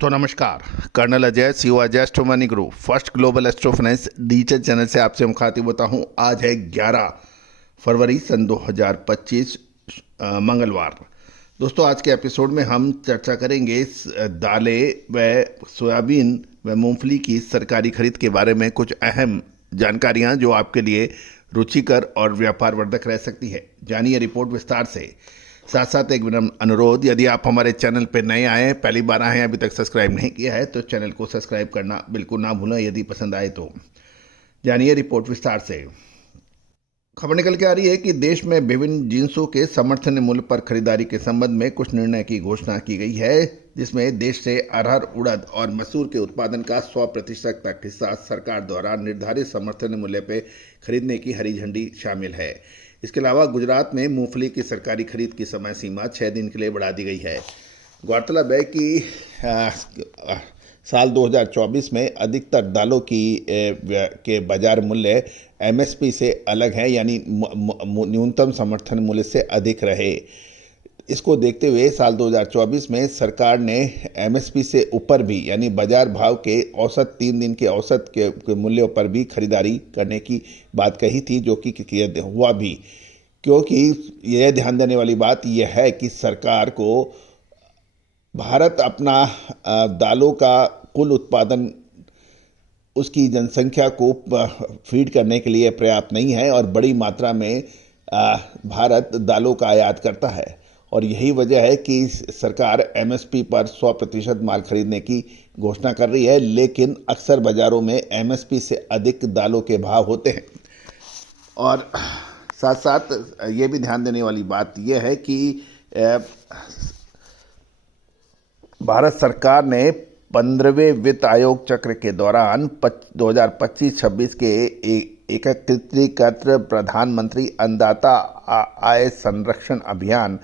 दोस्तों नमस्कार। Colonel Ajay CO Ajay astro money group first global astro finance digital channel से आपसे मुखातिब होता हूं। आज है 11 फरवरी सन 2025 मंगलवार। दोस्तों आज के एपिसोड में हम चर्चा करेंगे दालें व सोयाबीन व मूंगफली की सरकारी खरीद के बारे में कुछ अहम जानकारियां जो आपके लिए रुचिकर और व्यापार वर्धक रह सकती है। जानिए रिपोर्ट विस्तार से। साथ साथ एक विनम्र अनुरोध, यदि आप हमारे चैनल पर नए आए हैं, पहली बार आए हैं, अभी तक सब्सक्राइब नहीं किया है तो चैनल को सब्सक्राइब करना बिल्कुल ना भूलें। यदि पसंद आए तो जानिए रिपोर्ट विस्तार से। खबर निकल के आ रही है कि देश में विभिन्न जिंसों के समर्थन मूल्य पर खरीदारी के संबंध में कुछ निर्णय की घोषणा की गई है, जिसमें देश से अरहर, उड़द और मसूर के उत्पादन का 100% तक हिस्सा सरकार द्वारा निर्धारित समर्थन मूल्य पर खरीदने की हरी झंडी शामिल है। इसके अलावा गुजरात में मूंगफली की सरकारी खरीद की समय सीमा 6 दिन के लिए बढ़ा दी गई है। गौरतलब है कि साल 2024 में अधिकतर दालों के बाजार मूल्य एमएसपी से अलग है, यानी न्यूनतम समर्थन मूल्य से अधिक रहे। इसको देखते हुए साल 2024 में सरकार ने एमएसपी से ऊपर भी, यानी बाजार भाव के औसत 3 दिन के औसत के मूल्यों पर भी खरीदारी करने की बात कही थी, जो कि हुआ भी। क्योंकि यह ध्यान देने वाली बात यह है कि सरकार को भारत अपना दालों का कुल उत्पादन उसकी जनसंख्या को फीड करने के लिए पर्याप्त नहीं है और बड़ी मात्रा में भारत दालों का आयात करता है। और यही वजह है कि सरकार एमएसपी पर 100% माल खरीदने की घोषणा कर रही है, लेकिन अक्सर बाज़ारों में एमएसपी से अधिक दालों के भाव होते हैं। और साथ साथ ये भी ध्यान देने वाली बात यह है कि भारत सरकार ने 15वें वित्त आयोग चक्र के दौरान 2025-26 के एकीकृत प्रधानमंत्री अन्नदाता आय संरक्षण अभियान,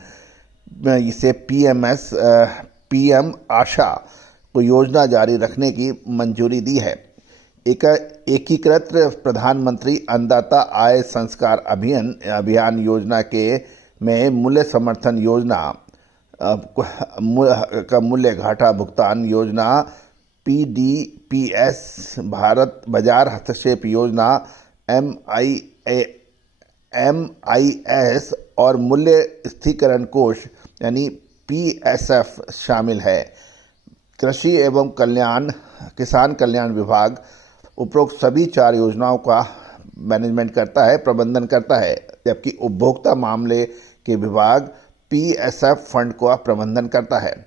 इसे पीएम आशा को योजना जारी रखने की मंजूरी दी है। एकीकृत प्रधानमंत्री अन्नदाता आय संस्कार अभियान योजना के में मूल्य समर्थन योजना का मूल्य घाटा भुगतान योजना, पीडीपीएस, भारत बाजार हस्तक्षेप योजना, एमआईएस और मूल्य स्थिरीकरण कोष यानी पीएसएफ शामिल है। कृषि एवं किसान कल्याण विभाग उपरोक्त सभी 4 योजनाओं का मैनेजमेंट करता है, प्रबंधन करता है, जबकि उपभोक्ता मामले के विभाग पीएसएफ फंड का प्रबंधन करता है।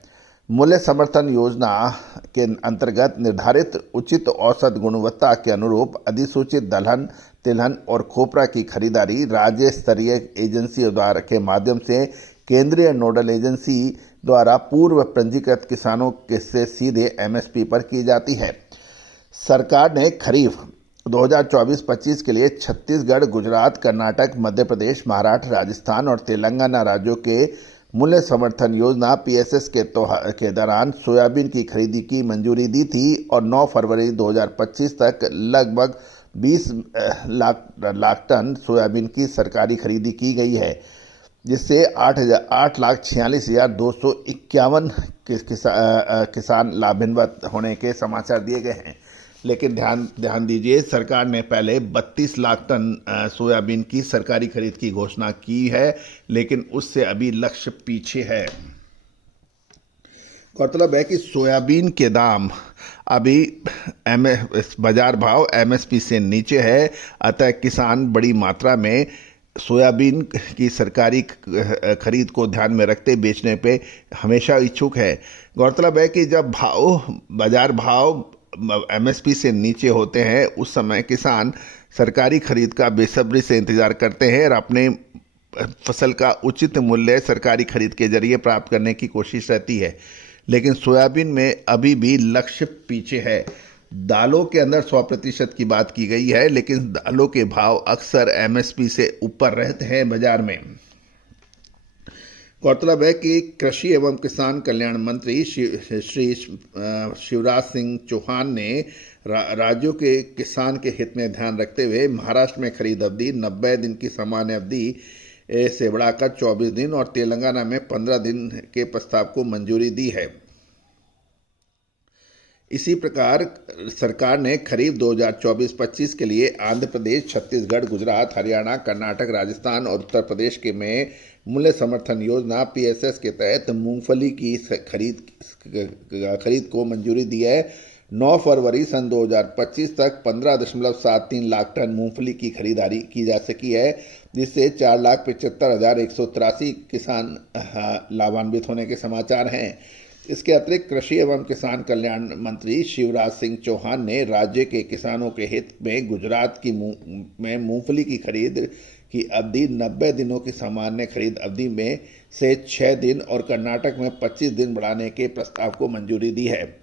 मूल्य समर्थन योजना के अंतर्गत निर्धारित उचित औसत गुणवत्ता के अनुरूप अधिसूचित दलहन, तिलहन और खोपरा की खरीदारी राज्य स्तरीय एजेंसी द्वारा के माध्यम से केंद्रीय नोडल एजेंसी द्वारा पूर्व पंजीकृत किसानों से सीधे एमएसपी पर की जाती है। सरकार ने खरीफ 2024-25 के लिए छत्तीसगढ़, गुजरात, कर्नाटक, मध्य प्रदेश, महाराष्ट्र, राजस्थान और तेलंगाना राज्यों के मूल्य समर्थन योजना पीएसएस के दौरान सोयाबीन की खरीदी की मंजूरी दी थी और 9 फरवरी 2025 तक लगभग 20 लाख टन सोयाबीन की सरकारी खरीदी की गई है, जिससे 8,46,251 किसान लाभान्वित होने के समाचार दिए गए हैं। लेकिन ध्यान दीजिए, सरकार ने पहले 32 लाख टन सोयाबीन की सरकारी खरीद की घोषणा की है, लेकिन उससे अभी लक्ष्य पीछे है। गौरतलब है कि सोयाबीन के दाम अभी बाजार भाव एमएसपी से नीचे है, अतः किसान बड़ी मात्रा में सोयाबीन की सरकारी खरीद को ध्यान में रखते बेचने पे हमेशा इच्छुक है। गौरतलब है कि जब बाजार भाव एमएसपी से नीचे होते हैं, उस समय किसान सरकारी खरीद का बेसब्री से इंतजार करते हैं और अपने फसल का उचित मूल्य सरकारी खरीद के जरिए प्राप्त करने की कोशिश रहती है। लेकिन सोयाबीन में अभी भी लक्ष्य पीछे है। दालों के अंदर 100% की बात की गई है, लेकिन दालों के भाव अक्सर एमएसपी से ऊपर रहते हैं बाजार में। गौरतलब है कि कृषि एवं किसान कल्याण मंत्री श्री शिवराज सिंह चौहान ने राज्यों के किसान के हित में ध्यान रखते हुए महाराष्ट्र में खरीद अवधि 90 दिन की सामान्य अवधि से बढ़ाकर 24 दिन और तेलंगाना में 15 दिन के प्रस्ताव को मंजूरी दी है। इसी प्रकार सरकार ने खरीफ 2024-25 के लिए आंध्र प्रदेश, छत्तीसगढ़, गुजरात, हरियाणा, कर्नाटक, राजस्थान और उत्तर प्रदेश के में मूल्य समर्थन योजना PSS के तहत मूंगफली की खरीद को मंजूरी दी है। 9 फरवरी सन 2025 तक 15.73 लाख टन मूंगफली की खरीदारी की जा सकी है, जिससे 4,75,183 किसान लाभान्वित होने के समाचार हैं। इसके अतिरिक्त कृषि एवं किसान कल्याण मंत्री शिवराज सिंह चौहान ने राज्य के किसानों के हित में गुजरात में मूंगफली की खरीद की अवधि 90 दिनों की सामान्य खरीद अवधि में से 6 दिन और कर्नाटक में 25 दिन बढ़ाने के प्रस्ताव को मंजूरी दी है।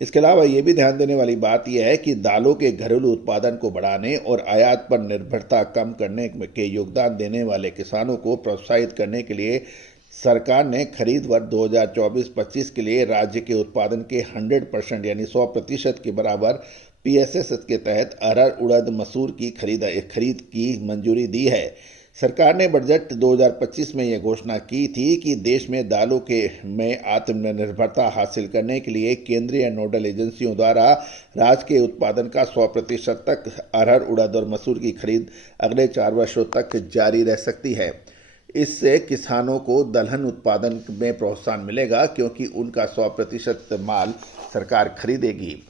इसके अलावा ये भी ध्यान देने वाली बात यह है कि दालों के घरेलू उत्पादन को बढ़ाने और आयात पर निर्भरता कम करने के योगदान देने वाले किसानों को प्रोत्साहित करने के लिए सरकार ने खरीद वर्ष 2024-25 के लिए राज्य के उत्पादन के 100% यानी 100% के बराबर PSS के तहत अरहर, उड़द, मसूर की खरीद की मंजूरी दी है। सरकार ने बजट 2025 में यह घोषणा की थी कि देश में दालों में आत्मनिर्भरता हासिल करने के लिए केंद्रीय नोडल एजेंसियों द्वारा राज्य के उत्पादन का 100% तक अरहर, उड़द और मसूर की खरीद अगले 4 वर्षों तक जारी रह सकती है। इससे किसानों को दलहन उत्पादन में प्रोत्साहन मिलेगा, क्योंकि उनका 100% माल सरकार खरीदेगी।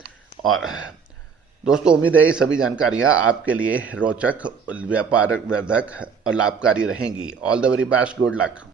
और दोस्तों, उम्मीद है ये सभी जानकारियाँ आपके लिए रोचक, व्यापार वर्धक और लाभकारी रहेंगी। All the very best, good luck.